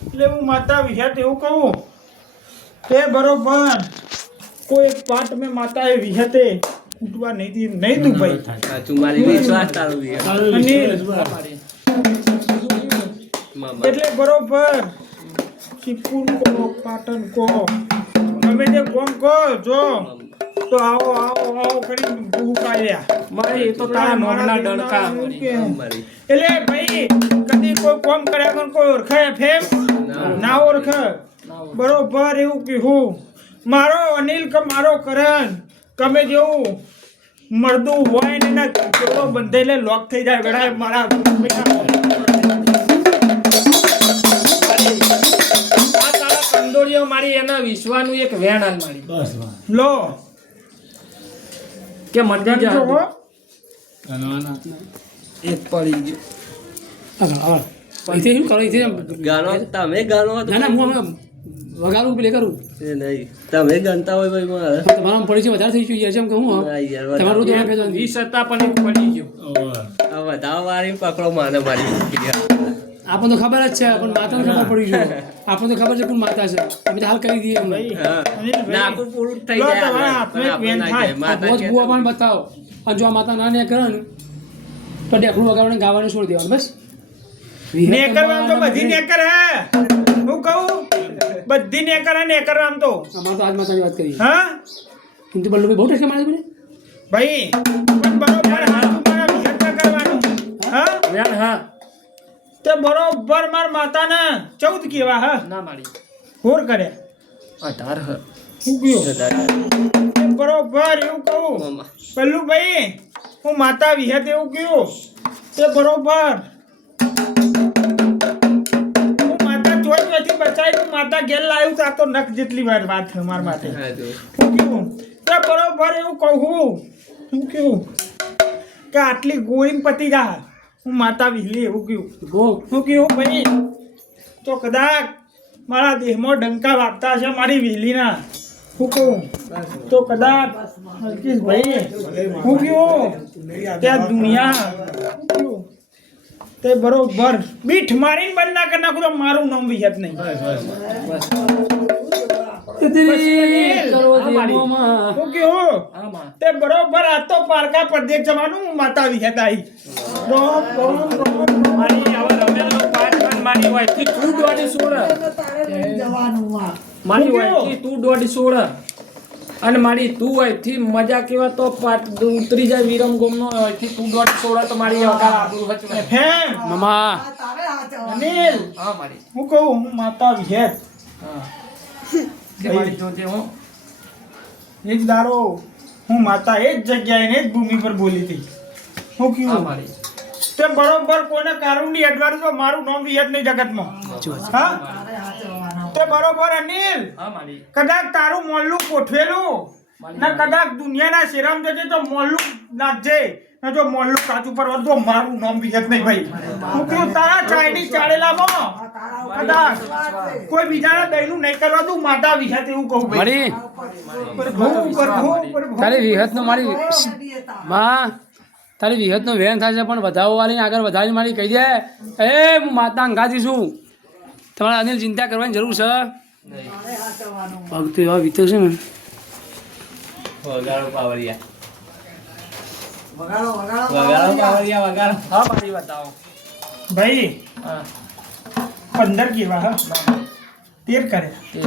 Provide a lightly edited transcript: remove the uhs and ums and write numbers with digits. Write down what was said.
એટલે હું માતા વિહત એવું કહું તે બરોબર કોઈ એક પાઠ મેં માતા એ વિહતે ઉઠવા નહીં તું ભાઈ સાચું મારી વિશ્વાસ તારું એટલે બરોબર સિપુર કો પાટણ કો તમે જે કોમ કહો જો તો આવો આવો આવો કરી ભૂકાયા મારી તો તારા નોમના ડણકા એટલે ભાઈ કદી કોઈ કોમ કર્યા પણ કોઈ ઓળખાય ફેમ ના ઓળખે બરોબર એવું કીધું મારો અનિલ કે મારો કરણ તમે જેવું મરદું હોય ને એના કેવો બંધેલે લોક થઈ જાય ગળાય મારા આ તારા કંદોળીઓ મારી એના વિશ્વાનું એક વેણ હાલ મારી બસ લો કે મરજી જા જો એક પડી ગયો અહીંથી શું કરો અહીંથી ગાનો તમે ગાનો ના ના હું અમે વગાડું પ્લે કરું એ નહીં તમે ગણતા હોય ભાઈ મારે તમારા પડી છે વધારે થઈ ગયું યાર છે એમ કહું ના યાર તમારું તો આપે તો 20 હતા પણ એક પડી ગયો આ વધાવ વાળી પકડો માને મારી આપણને તો ખબર જ છે પણ માતાને ખબર પડી ગયું આપણને તો ખબર છે કોણ માતા છે અમે તો હાલ કરી દઈએ અમને નાકું પૂરું થઈ લો, જાય તમારા હાથમાં એક વેણ થાય. માતા બહુ બુઆ પણ બતાવો અને જો આ માતા ના ને કરે ને તો ઢેકડું વગાડવાનું ગાવાનું છોડી દેવાનું બસ નેકર આમ તો બધી નેકર હે હું કહું બધી નેકર હે નેકર આમ તો અમારે તો આજ માતાની વાત કરી હા কিন্তু બલ્લુ બહુ ટકે મારે બોલે ભાઈ પણ બરોબર હાથું મારા વિહત કરવાનું હા વેણ હા તે બરોબર માર માતાને 14 કેવા હા ના મારી હોર કરે 18 હ હું કયો તે બરોબર એવું કહું પેલું ભાઈ હું માતા વિહત એવું કયો તે બરોબર હું માતા જોઈ નથી બચાવી હું માતા ઘેર લાવ્યું તો આ તો નખ જેટલી વાર વાત છે મારા માટે હું કયું તે બરોબર એવું કહું હું કયું કે આટલી ગોળી પતી જા હું માતા વિહલી એવું કયું હું કયું ભાઈ તો કદાચ મારા દેહમાં ડંકા વાગતા હશે મારી વિહલીના હું કહું તો કદાચ હલકીશ ભાઈ હું કયું ત્યાં દુનિયા હું કયું તે બરોબર બીઠ મારીને બંધ ના કરી નાખું તો મારું નામ વિહત નહીં હું કયું તે બરોબર આ તો પારકા પરદેશ જવાનું માતા વિહત આવી રોમ રોમ રોમ મારી આવા રમેલો પાઠ પણ મારી હોય થી તું દોડી સોળ મારી હોય થી તું દોડી સોળ અને મારી તું હોય થી મજા કેવા તો પાઠ ઉતરી જાય વિરમ ગોમનો હોય થી તું દોડી સોળ તો મારી વગર આબરૂ વચમે ફેમ મમ્મા અનિલ હા મારી હું કહું હું માતા વિહત હા કે મારી જોતે હું એક દારો હું માતા એ જ જગ્યાએ ને જ ભૂમિ પર બોલી હતી હું હા કયું મારી તે બરોબર કોને કારુંડી અડવાનું તો મારું નામ વિહત નહીં જગતમાં હા તે બરોબર અનિલ હા મારી કદાચ તારું મોલ્લું ગોઠવેલું ને કદાચ દુનિયાના શેરામ જજે તો મોલ્લું નાખજે ને જો મોલ્લું કાચું પર તો મારું નામ વિહત નહીં ભાઈ હું કયું તારા ચાઇનીઝ ચાળેલામાં કદાચ કોઈ બીજાના દયનું નહીં કરવા દઉં માતા વિહત એવું કહું ભાઈ મળી તારી વિહતનો મારી માં તારી વિહતનો વેણ થાય છે પણ વધાવો વાળીને આગળ વધારીને મારી કહી દે એ હું માતા અંગાથી છું તમારે અનિલ ચિંતા કરવાની જરૂર છે ભક્તિ એવા વીતો છે ને વગાડો પાવરિયા વગાડો પાવરિયા વગાડો હા મારી બતાવો ભાઈ હા 15 કેવા હા 13 કરે